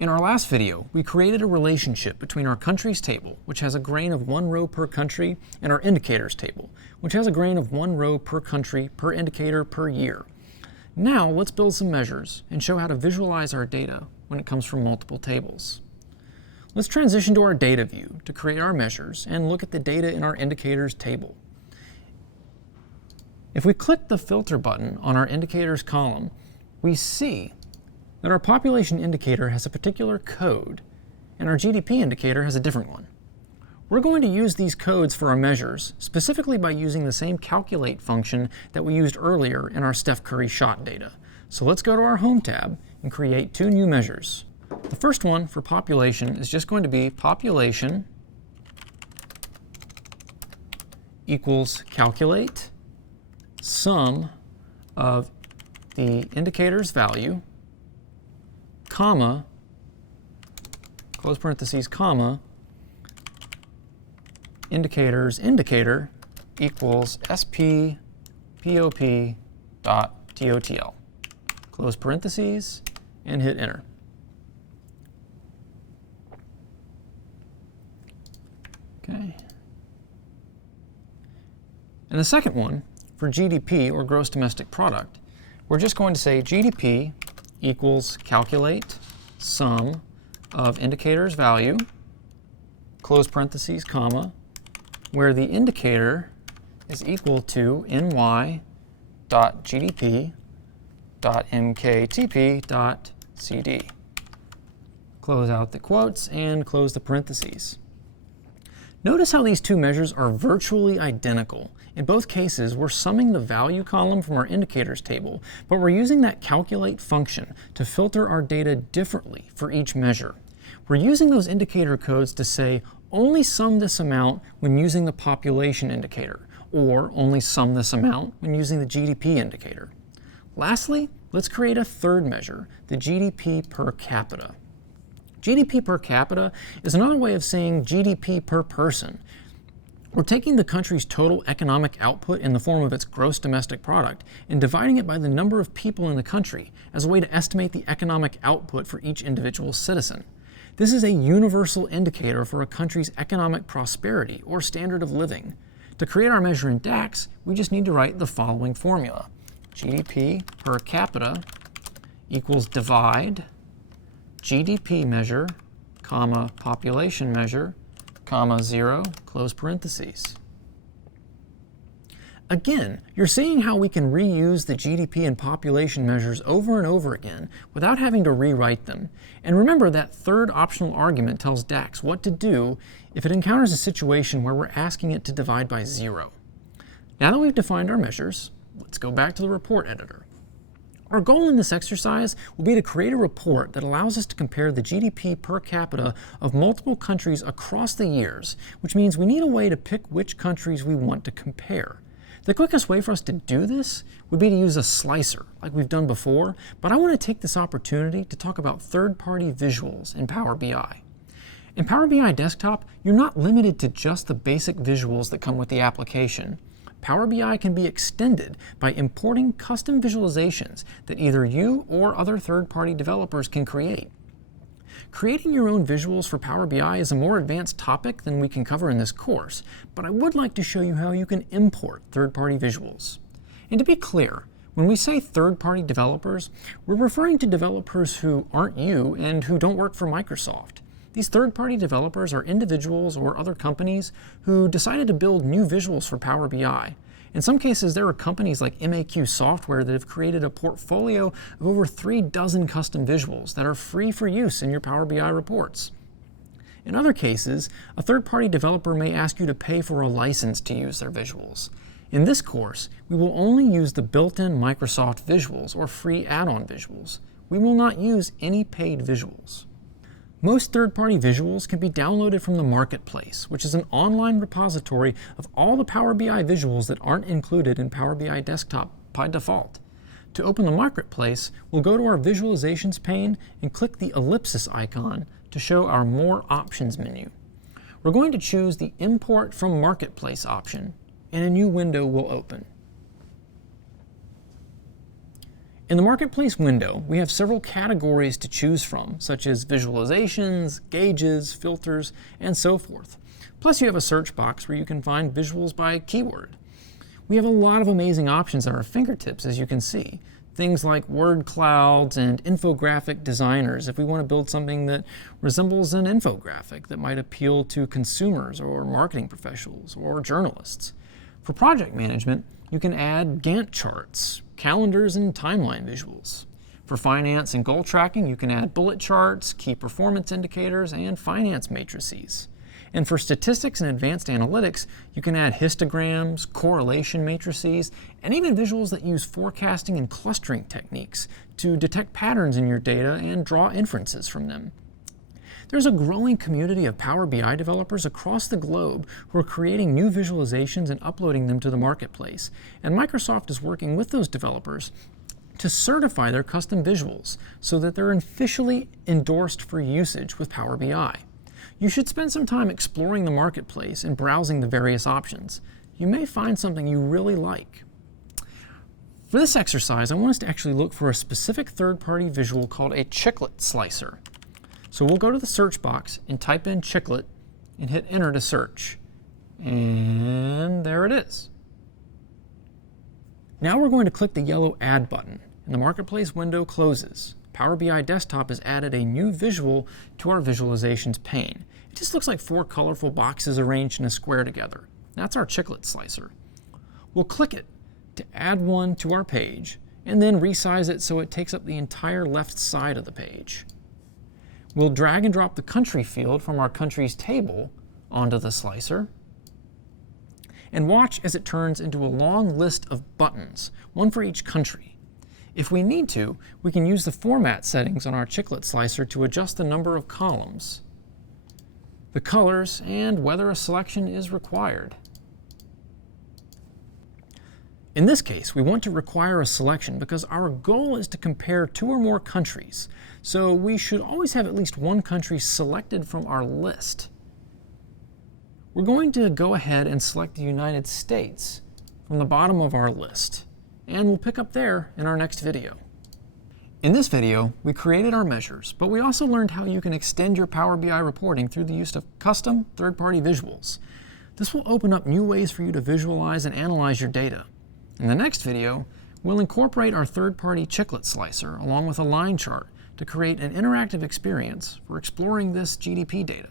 In our last video, we created a relationship between our countries table, which has a grain of 1 row per country, and our indicators table, which has a grain of 1 row per country, per indicator, per year. Now let's build some measures and show how to visualize our data when it comes from multiple tables. Let's transition to our data view to create our measures and look at the data in our indicators table. If we click the filter button on our indicators column, we see that our population indicator has a particular code and our GDP indicator has a different one. We're going to use these codes for our measures, specifically by using the same calculate function that we used earlier in our Steph Curry shot data. So let's go to our Home tab and create 2 new measures. The first one for population is just going to be population equals calculate sum of the indicator's value, comma, close parentheses, comma, indicator's indicator equals SPPOP.TOTL. Close parentheses and hit enter. Okay. And the second one, for GDP, or gross domestic product, we're just going to say GDP equals calculate sum of indicator's value, close parentheses, comma, where the indicator is equal to ny.gdp.mktp.cd. Close out the quotes and close the parentheses. Notice how these 2 measures are virtually identical. In both cases, we're summing the value column from our indicators table, but we're using that calculate function to filter our data differently for each measure. We're using those indicator codes to say only sum this amount when using the population indicator, or only sum this amount when using the GDP indicator. Lastly, let's create a third measure, the GDP per capita. GDP per capita is another way of saying GDP per person. We're taking the country's total economic output in the form of its gross domestic product and dividing it by the number of people in the country as a way to estimate the economic output for each individual citizen. This is a universal indicator for a country's economic prosperity or standard of living. To create our measure in DAX, we just need to write the following formula. GDP per capita equals divide GDP measure, comma, population measure, comma, 0, close parentheses. Again, you're seeing how we can reuse the GDP and population measures over and over again without having to rewrite them. And remember that third optional argument tells DAX what to do if it encounters a situation where we're asking it to divide by 0. Now that we've defined our measures, let's go back to the report editor. Our goal in this exercise will be to create a report that allows us to compare the GDP per capita of multiple countries across the years, which means we need a way to pick which countries we want to compare. The quickest way for us to do this would be to use a slicer, like we've done before, but I want to take this opportunity to talk about third-party visuals in Power BI. In Power BI Desktop, you're not limited to just the basic visuals that come with the application. Power BI can be extended by importing custom visualizations that either you or other third-party developers can create. Creating your own visuals for Power BI is a more advanced topic than we can cover in this course, but I would like to show you how you can import third-party visuals. And to be clear, when we say third-party developers, we're referring to developers who aren't you and who don't work for Microsoft. These third-party developers are individuals or other companies who decided to build new visuals for Power BI. In some cases, there are companies like MAQ Software that have created a portfolio of over 3 dozen custom visuals that are free for use in your Power BI reports. In other cases, a third-party developer may ask you to pay for a license to use their visuals. In this course, we will only use the built-in Microsoft visuals or free add-on visuals. We will not use any paid visuals. Most third-party visuals can be downloaded from the Marketplace, which is an online repository of all the Power BI visuals that aren't included in Power BI Desktop by default. To open the Marketplace, we'll go to our Visualizations pane and click the ellipsis icon to show our More Options menu. We're going to choose the Import from Marketplace option, and a new window will open. In the Marketplace window, we have several categories to choose from, such as visualizations, gauges, filters, and so forth. Plus, you have a search box where you can find visuals by keyword. We have a lot of amazing options at our fingertips, as you can see. Things like word clouds and infographic designers if we want to build something that resembles an infographic that might appeal to consumers or marketing professionals or journalists. For project management, you can add Gantt charts, calendars, and timeline visuals. For finance and goal tracking, you can add bullet charts, key performance indicators, and finance matrices. And for statistics and advanced analytics, you can add histograms, correlation matrices, and even visuals that use forecasting and clustering techniques to detect patterns in your data and draw inferences from them. There's a growing community of Power BI developers across the globe who are creating new visualizations and uploading them to the marketplace. And Microsoft is working with those developers to certify their custom visuals so that they're officially endorsed for usage with Power BI. You should spend some time exploring the marketplace and browsing the various options. You may find something you really like. For this exercise, I want us to actually look for a specific third-party visual called a chiclet slicer. So we'll go to the search box and type in chiclet and hit enter to search. And there it is. Now we're going to click the yellow Add button, and the Marketplace window closes. Power BI Desktop has added a new visual to our visualizations pane. It just looks like 4 colorful boxes arranged in a square together. That's our chiclet slicer. We'll click it to add one to our page, and then resize it so it takes up the entire left side of the page. We'll drag and drop the country field from our countries table onto the slicer, and watch as it turns into a long list of buttons, one for each country. If we need to, we can use the format settings on our chiclet slicer to adjust the number of columns, the colors, and whether a selection is required. In this case, we want to require a selection because our goal is to compare 2 or more countries, so we should always have at least one country selected from our list. We're going to go ahead and select the United States from the bottom of our list, and we'll pick up there in our next video. In this video, we created our measures, but we also learned how you can extend your Power BI reporting through the use of custom third-party visuals. This will open up new ways for you to visualize and analyze your data. In the next video, we'll incorporate our third-party chiclet slicer along with a line chart to create an interactive experience for exploring this GDP data.